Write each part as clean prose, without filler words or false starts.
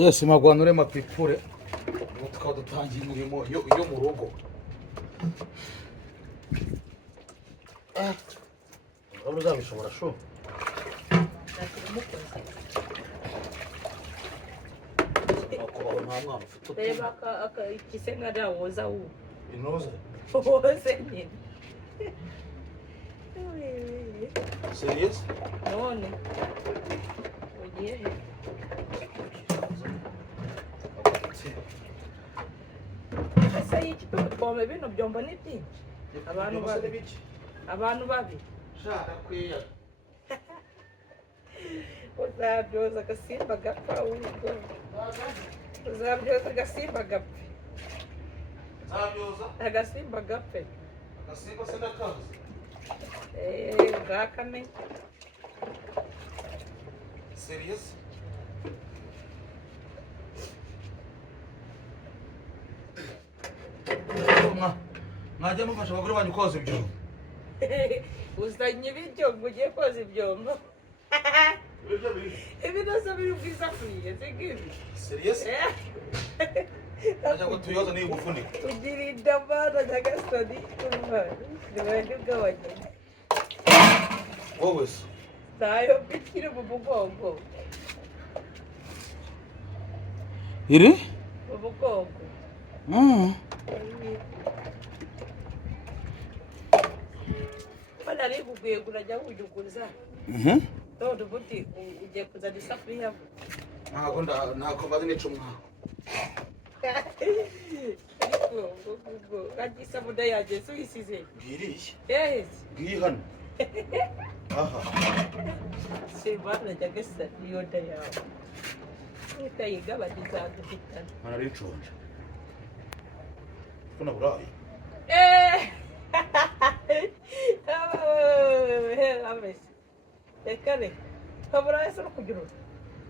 yesi magwanure mapipure tukaba dutangiye imirimo yo mu rugo. Urabona uzabishobora sho? Reba ikisenga ndawoza ubu Inoze? woze nyine. Serious? None ugiye he? Ese iki pombe bino byombo ni byinshi abantu babi Shaka kwiya. uzabyoza agasimba gapfa ubwo uzabyoza agasimba gapfe Zabyoza? agasimba gapfe Agasimba se ndakazi. bwakame. Serious? Mwajya mufasha abagore banyu koza ibyombo. Uzanye ibiryo ngo ugiye koza ibyombo. Ibinoze biri ku isafuriya singibi. Serious? Ajya ngo tuyoza niyo gufunika. Ugira indamana nyagasani ntibajya ugabanya. Wowe se? Ntayo bikiri mu mugongo. Iri? Mu mugongo. Bana ari kugwegura jya wujyuguza. None ubundi ugiye kuzana isafuriya. Ntabwo maze nica umwaka. Ariko isabune yanjye suyisize. Bwiriye? Yes. Bwiri hano. Aha. Sebana nyagasani iyo nda yawe. Utayigabanya izadufitana. Nararinshonje. Kuna burayi. Amesi. Reka reka. Kaburayi se no kugira uti.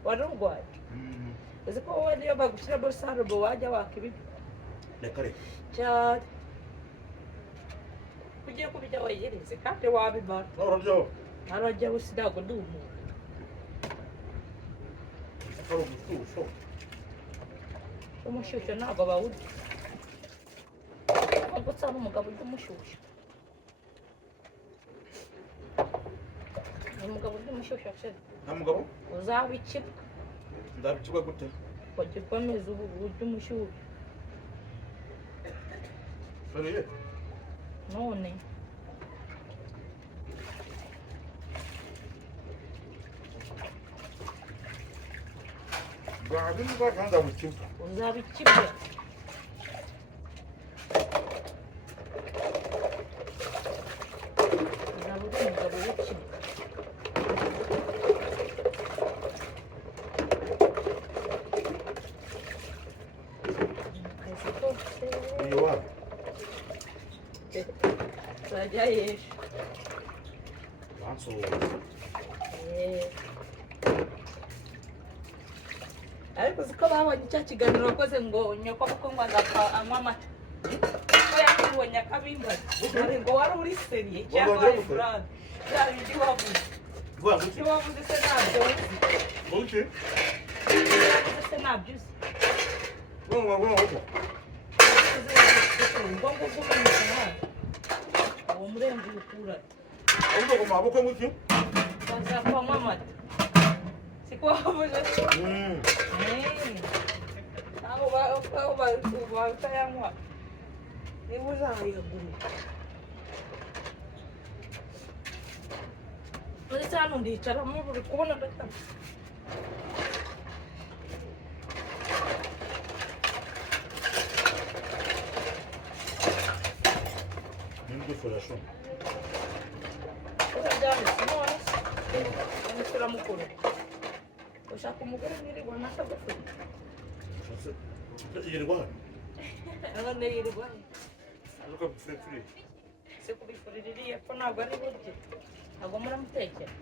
Wari urwaye. Uzi ko wowe niyo bagushyira muri sarubo wajya waka ibibi. Reka reka. Cyane. Ugiye kubijya wegereze kandi wabimara. Uraryaho? Arajya wese ntabwo ndi umuntu. Ari umushyushyu. Umushyushyu ntabwo bawurya. Ntabwo usanga umugabo urya umushyushyu. Umugabo urya umushyushyu akisheri. Nta mugabo? Uzaba ikibwa. Ndabikibwa gute? Wagikomeza ubu urya umushyushyu. Seriye? None. Bwabimba kandi abukibwa. Uzaba ikibwa. Uzaba uri umugabo w'ikibwa. Akazi kose. Iyo wawe? Uzajya yesha. Bansohoye. Ariko uzi ko babonye cya kiganiro wakoze ngo nyoko kuko ngo agapfa anywa amata. Ko yakiriwe nyakabimbaza. Ngo wari uri seriye cyangwa wari burande. Byari ibyo wavuze. Ibyo wavuze se ntabyo uzi. Buki? Wavuze se ntabyo uzi. Wumva. Ngo ugumanye nawe. Uwo murenge ukura. Ahubwo ku maboko muki? Bazapfa anywa amata. Siko wavuze se. Aho batayanywa niba uzayagurira ndetse hano ndicaramo uri kubona ndataha N'indufurasho. urabyanditse none se uramukuru ushaka umugore mwirirwa ntakagufuri Yirirwa hano? none yirirwa Aruka bifurefure. se kubifurira iriya ko ntabwo ari buryo ntabwo muramutekera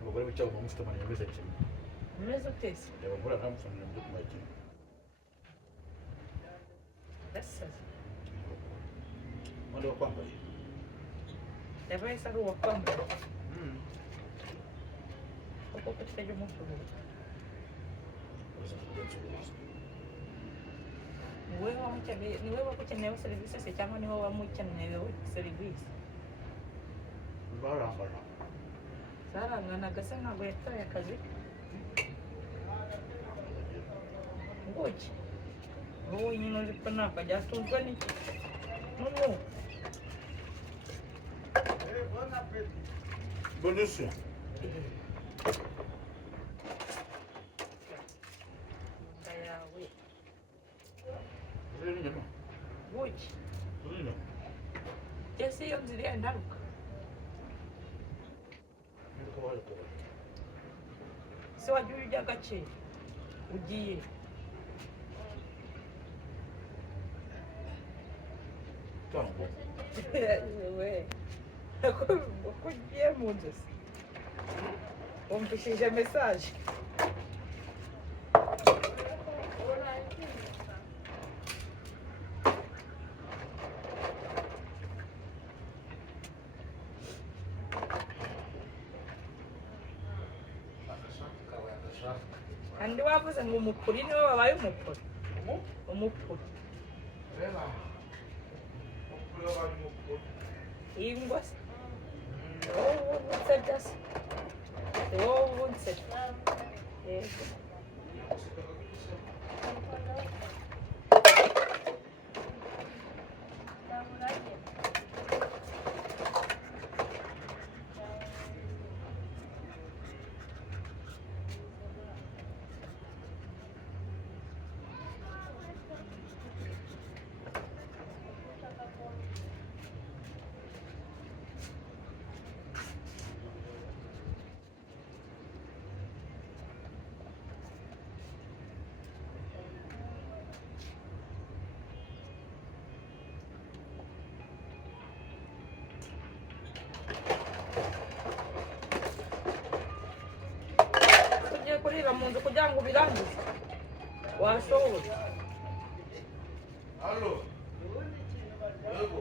Abagore b'icyabo bamufite amanya meza cyane. umeze utese Abagore ntamufunira mu byo kumakina. gasaza Wanda wakwambaye? yabaye se ari uwakwambara uko kutajya umucuruzi niwe wamukeneyeho serivisi se cyangwa niwe wamukeneyeho serivisi zaranganaga se ntabwo yataye akazi ngoki wowe nyine uri ko ntakajya atunzwe n'iki noneho bonisi yawe rero nyuma ngoki rero ese iyo nzira yandaruka niko waje kuba se wajya ujya gake ugiye tango we ko ugiye mu nzu se wumvishije mesaje kandi wavuze ngo umukuri niwe wabaye umukuri umukuri reba ukuri wabaye umukuri ingwa se wowe unsebya se wowe unsebya yego tugiye kurira mu nzu kugira ngo ubirangize washoboye Allo. Yego.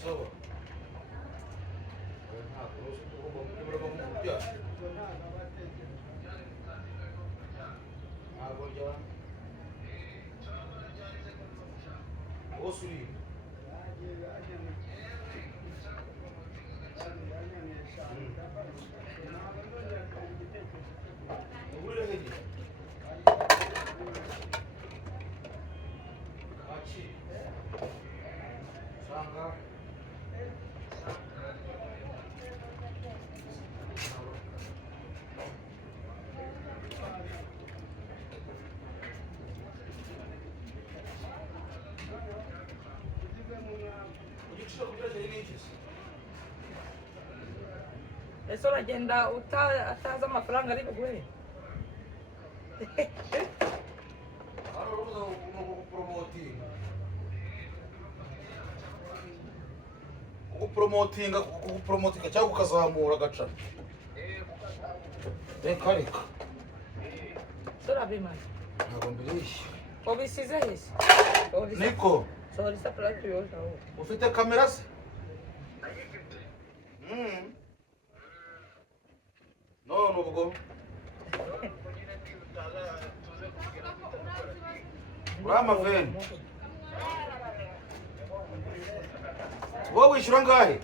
Sawa. Ntabwo uzi ko ugomba kumubya. Ntabwo njya. Osuri. Uri hehe? Kachi. Sanga. Igiciro kugeza ni iki? ese uragenda atazi amafaranga ari buguhe Hano urubuga rwo gupromotinga. Gupromotinga cyangwa ukazamura agaca. Reka reka. turabimara Ntabwo mbirishye. ubisize hese Niko, sohora isafuriya tuyoza wowe ufite kamera se? None ubwo uri amaveni. Wowe wishyura angahe?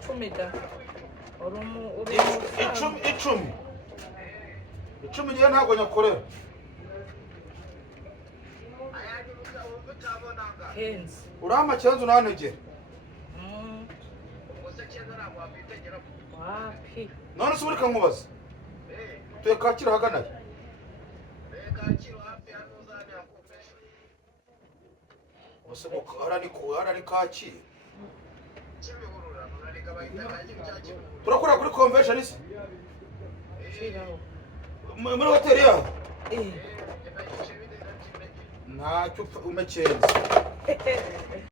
icumi da Icumi njyewe ntabwo nyakorera. henzi Urama cyanzu nantegera. wapi None se ureka nkubaza. Tuye Kacyiru ahagana he? Ose harani Kacyiru. Turakora kuri convention se? shiraho Muri hoteli yaho? eh Ntacyo umekenze.